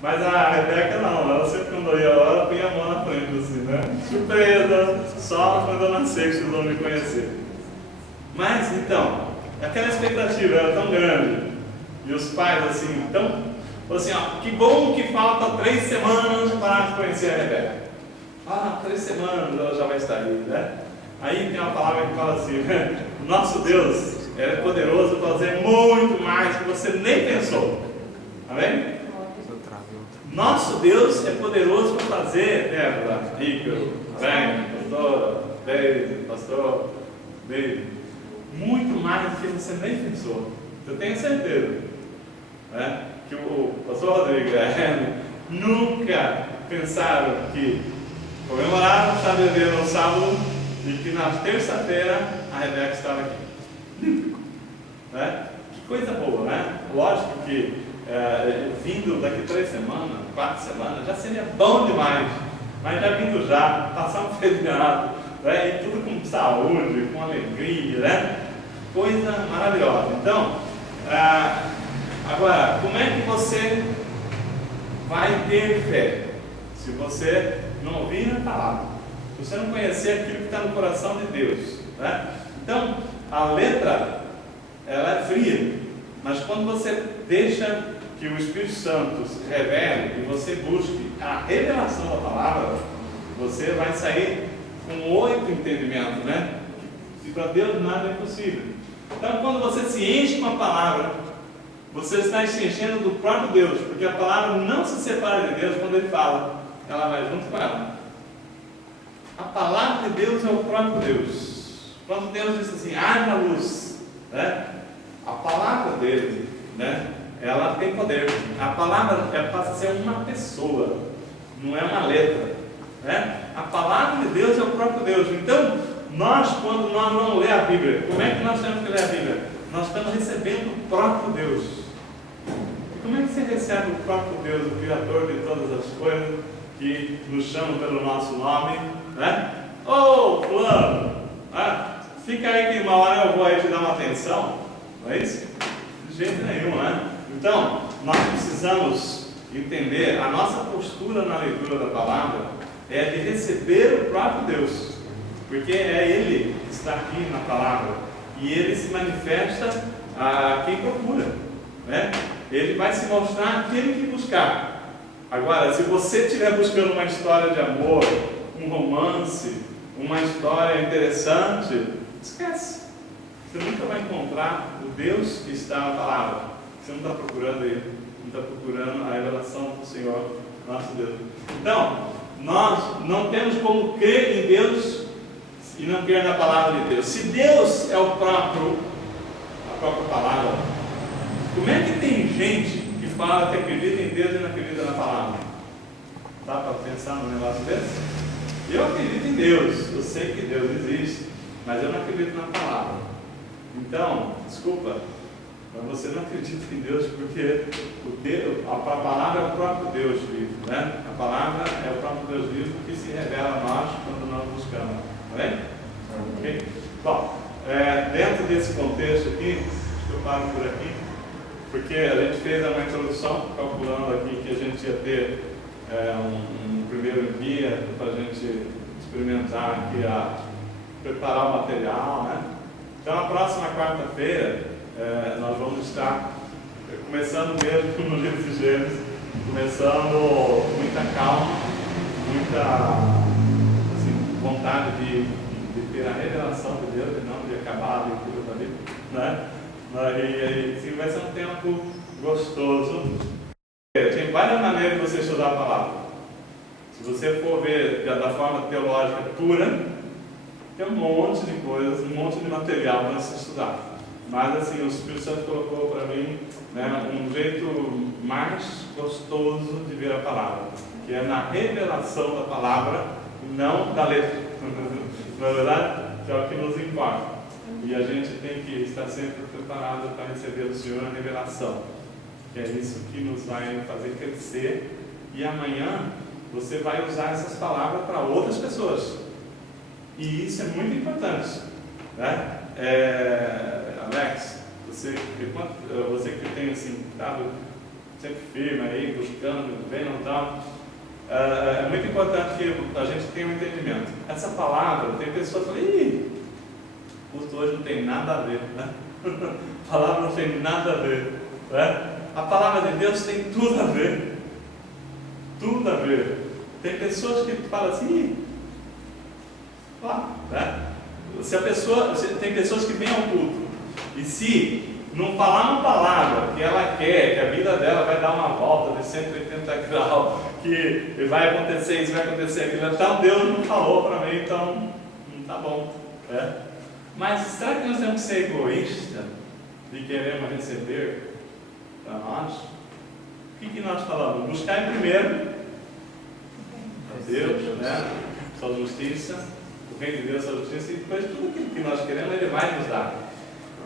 Mas a Rebeca não, ela sempre quando ia lá, ela punha a mão na frente assim, né? Surpresa, só quando eu nascer que vocês vão me conhecer. Mas então, aquela expectativa era tão grande, e os pais assim, assim, ó, que bom que falta 3 semanas para conhecer a Rebeca. 3 semanas ela já vai estar aí, né? Aí tem uma palavra que fala assim, né? Nosso Deus é poderoso para fazer muito mais que você nem pensou. Amém? Nosso Deus é poderoso para fazer, Ícaro, pastora, pastor, muito mais do que você nem pensou. Eu tenho certeza, né? Que o pastor Rodrigo nunca pensaram que comemoraram o chá de bebê no sábado e que na terça-feira a Rebeca estava aqui. Né? Que coisa boa, né? Lógico que vindo daqui 3 semanas, 4 semanas, já seria bom demais. Mas já vindo já, passar um feriado, né? E tudo com saúde, com alegria, né? Coisa maravilhosa. Então, agora, como é que você vai ter fé? Se você não ouvir a palavra, se você não conhecer aquilo que está no coração de Deus, né? Então, a letra, ela é fria, mas quando você deixa que o Espírito Santo se revele e você busque a revelação da palavra, você vai sair com 8 entendimentos, né? E para Deus nada é impossível. Então, quando você se enche com a palavra, você está se enchendo do próprio Deus, porque a palavra não se separa de Deus quando Ele fala, ela vai junto com ela. A palavra de Deus é o próprio Deus. Quando Deus diz assim, haja luz, né? A palavra dele, né? Ela tem poder. A palavra passa a ser uma pessoa, não é uma letra, né? A palavra de Deus é o próprio Deus. Então, quando nós vamos ler a Bíblia, como é que nós temos que ler a Bíblia? Nós estamos recebendo o próprio Deus. E como é que você recebe o próprio Deus, o Criador de todas as coisas, que nos chama pelo nosso nome, né? Fulano, fica aí que uma hora eu vou aí te dar uma atenção, não é isso? De jeito nenhum, né? Então, nós precisamos entender, a nossa postura na leitura da palavra é de receber o próprio Deus, porque é Ele que está aqui na palavra, e Ele se manifesta a quem procura, né? Ele vai se mostrar aquele que buscar. Agora, se você estiver buscando uma história de amor, um romance, uma história interessante, esquece. Você nunca vai encontrar o Deus que está na palavra. Você não está procurando Ele, não está procurando a revelação do Senhor, nosso Deus. Então, nós não temos como crer em Deus e não crer na palavra de Deus. Se Deus é a própria palavra, como é que tem gente que fala que acredita em Deus e não acredita na palavra? Dá para pensar num negócio desse? Eu acredito em Deus, eu sei que Deus existe, mas eu não acredito na palavra. Então, desculpa, mas você não acredita em Deus porque a palavra é o próprio Deus vivo, né? A palavra é o próprio Deus vivo que se revela a nós quando nós buscamos, tá bem? Ok? Bom, dentro desse contexto aqui, acho que eu paro por aqui, porque a gente fez uma introdução calculando aqui que a gente ia ter um primeiro dia para a gente experimentar aqui, preparar o material, né? Então, a próxima quarta-feira, nós vamos estar começando mesmo no livro de Gênesis, começando muita calma, muita vontade de ter a revelação de Deus e não de acabar a leitura da Bíblia, né? E sim, vai ser um tempo gostoso. Tem várias maneiras de você estudar a palavra. Se você for ver da forma teológica pura, tem um monte de coisas, um monte de material para se estudar. Mas assim, o Espírito Santo colocou para mim, né, um jeito mais gostoso de ver a palavra, que é na revelação da palavra e não da letra. Na verdade, que é o que nos importa. E a gente tem que estar sempre preparado para receber do Senhor a revelação, que é isso que nos vai fazer crescer. E amanhã você vai usar essas palavras para outras pessoas. E isso é muito importante, né? Alex, você que tem assim, estado sempre firme aí, buscando, bem não tal, é muito importante que a gente tenha um entendimento. Essa palavra, tem pessoas que falam, ih, o curso hoje não tem nada a ver, né? A palavra não tem nada a ver, né? A palavra de Deus tem tudo a ver. Tudo a ver. Tem pessoas que falam assim, né? Tem pessoas que vêm ao culto e se não falar uma palavra que ela quer, que a vida dela vai dar uma volta de 180 graus, que vai acontecer isso, vai acontecer aquilo, então Deus não falou para mim, então não tá bom, né? Mas será que nós temos que ser egoístas de queremos receber para nós? O que nós falamos? Buscar primeiro a Deus, né? Sua justiça, o reino de Deus, sua justiça, e depois tudo aquilo que nós queremos Ele vai nos dar.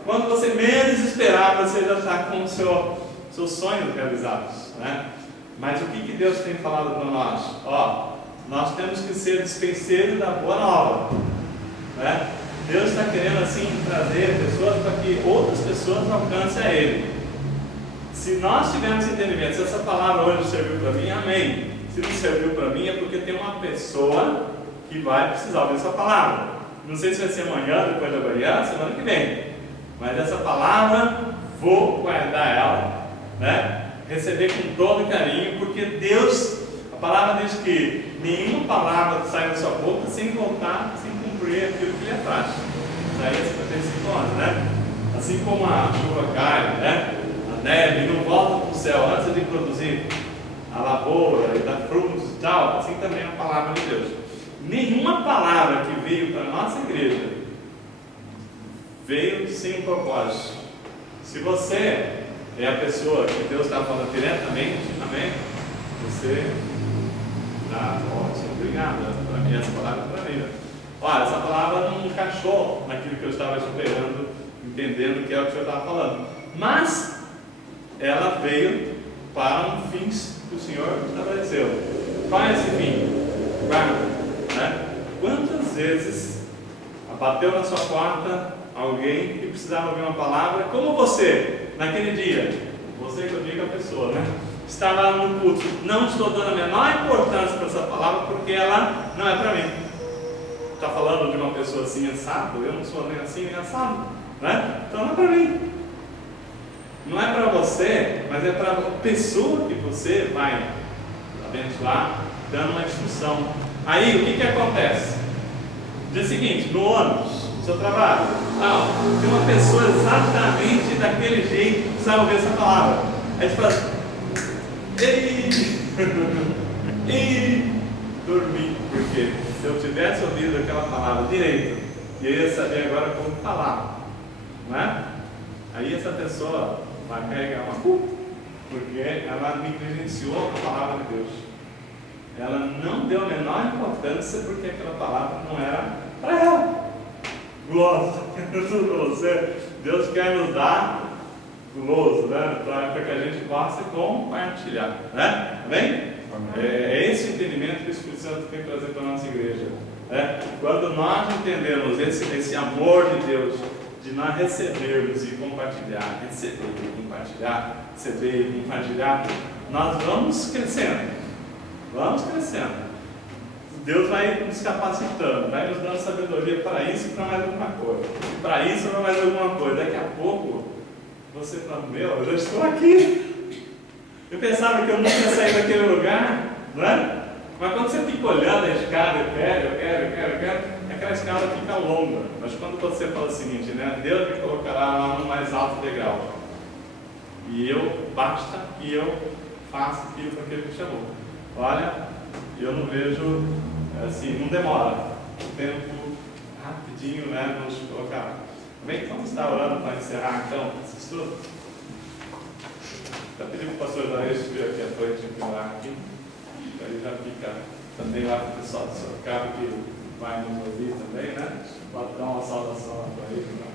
Quando você menos esperar, você já está com os seus sonhos realizados, né? Mas o que Deus tem falado para nós? Nós temos que ser dispenseiros da boa nova, né? Deus está querendo assim trazer pessoas para que outras pessoas alcancem a Ele. Se nós tivermos entendimento, se essa palavra hoje serviu para mim, amém. Se não serviu para mim, é porque tem uma pessoa que vai precisar ouvir essa palavra. Não sei se vai ser amanhã, depois de amanhã, semana que vem. Mas essa palavra, vou guardar ela, né? Receber com todo carinho, porque Deus, a palavra diz que nenhuma palavra sai da sua boca sem voltar, sem cumprir aquilo que Ele faz. Isaías 55 anos, né? Assim como a chuva cai, né? A neve não volta para o céu antes de produzir a lavoura e dar frutos e tal, assim também é a palavra de Deus. Nenhuma palavra que veio para a nossa igreja veio sem um propósito. Se você é a pessoa que Deus está falando diretamente, amém? Você dá ótimo, obrigado. Para mim, essa palavra é para mim. Olha, essa palavra não encaixou naquilo que eu estava esperando, entendendo que é o que o Senhor estava falando. Mas ela veio para um fim que o Senhor estabeleceu. Qual é esse fim? Guarda, né? Quantas vezes bateu na sua porta alguém que precisava ouvir uma palavra, como você, naquele dia, você que eu digo a pessoa, né? Estava no culto, não estou dando a menor importância para essa palavra, porque ela não é para mim. Está falando de uma pessoa assim, assado, eu não sou nem assim, nem assado, né? Então não é para mim. Não é para você, mas é para a pessoa que você vai abençoar, dando uma instrução. Aí, o que acontece? Dia seguinte, no ônibus, no seu trabalho, tem uma pessoa exatamente daquele jeito que precisa ouvir essa palavra. Aí a gente fala assim, dormi, porque se eu tivesse ouvido aquela palavra direito, eu ia saber agora como falar, não é? Aí essa pessoa vai carregar uma culpa, porque ela negligenciou a palavra de Deus. Ela não deu a menor importância porque aquela palavra não era para ela. Glória para você. Deus quer nos dar guloso, né? Para que a gente possa compartilhar, né? Amém? É esse o entendimento que o Espírito Santo tem que trazer para a nossa igreja, né? Quando nós entendemos esse amor de Deus, de nós recebermos e compartilhar, receber e compartilhar, nós vamos crescendo. Vamos crescendo. Deus vai nos capacitando, vai nos dando sabedoria para isso e para mais alguma coisa. E para isso e para mais alguma coisa. Daqui a pouco, você fala, eu já estou aqui. Eu pensava que eu nunca ia sair daquele lugar, não é? Mas quando você fica olhando a escada, eu quero, daqui aquela escada fica longa, mas quando você fala o seguinte, né? Deus me colocará lá no mais alto degrau. E basta que eu faça aquilo para aquele que me chamou. Olha, eu não vejo, assim, não demora. O tempo rapidinho, né? Nos colocar. Bem, vamos estar orando para encerrar então esse estudo. Já pedi para o pastor Daí subir aqui à frente e orar aqui. Aí já fica também lá para o pessoal do Sorocaba que vai nos ouvir também, né? Pode dar uma saudação para ele. Né?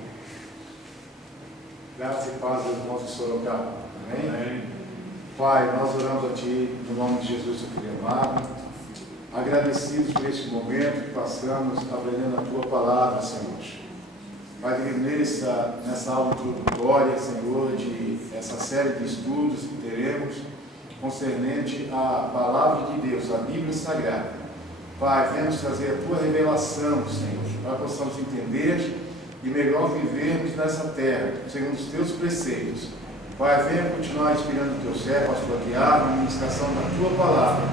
Graças e paz aos irmãos de Sorocaba. Amém? Amém. Pai, nós oramos a Ti, no nome de Jesus, seu Filho amado, agradecidos por este momento que passamos aprendendo a Tua palavra, Senhor. Pai, nessa aula introdutória, Senhor, de essa série de estudos que teremos concernente à palavra de Deus, a Bíblia Sagrada. Pai, venha nos trazer a Tua revelação, Senhor, para que possamos entender e melhor vivermos nessa terra, segundo os Teus preceitos. Pai, venha continuar inspirando o Teu servo, a Tua guiada, a ministração da Tua palavra,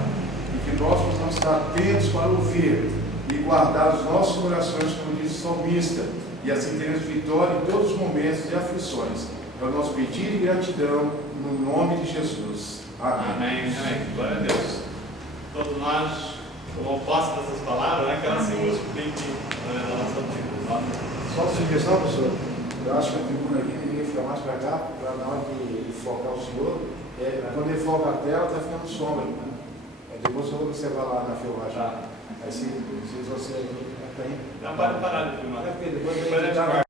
e que nós possamos estar atentos para ouvir e guardar os nossos corações, como diz o salmista, e assim teremos vitória em todos os momentos de aflições. É o nosso pedido e gratidão, no nome de Jesus. Amém. Amém. Glória a Deus. Todos nós tomamos posse dessas palavras, né? Que elas se multipliquem na nossa vida. Só uma sugestão, professor. Eu acho que a tribuna aqui deveria ficar mais para cá, para na hora de focar o senhor. Quando ele foca a tela, está ficando sombra. Depois eu vou observar lá na filmagem. Tá. Aí se você tem. Não pode parar de filmar. Porque depois a gente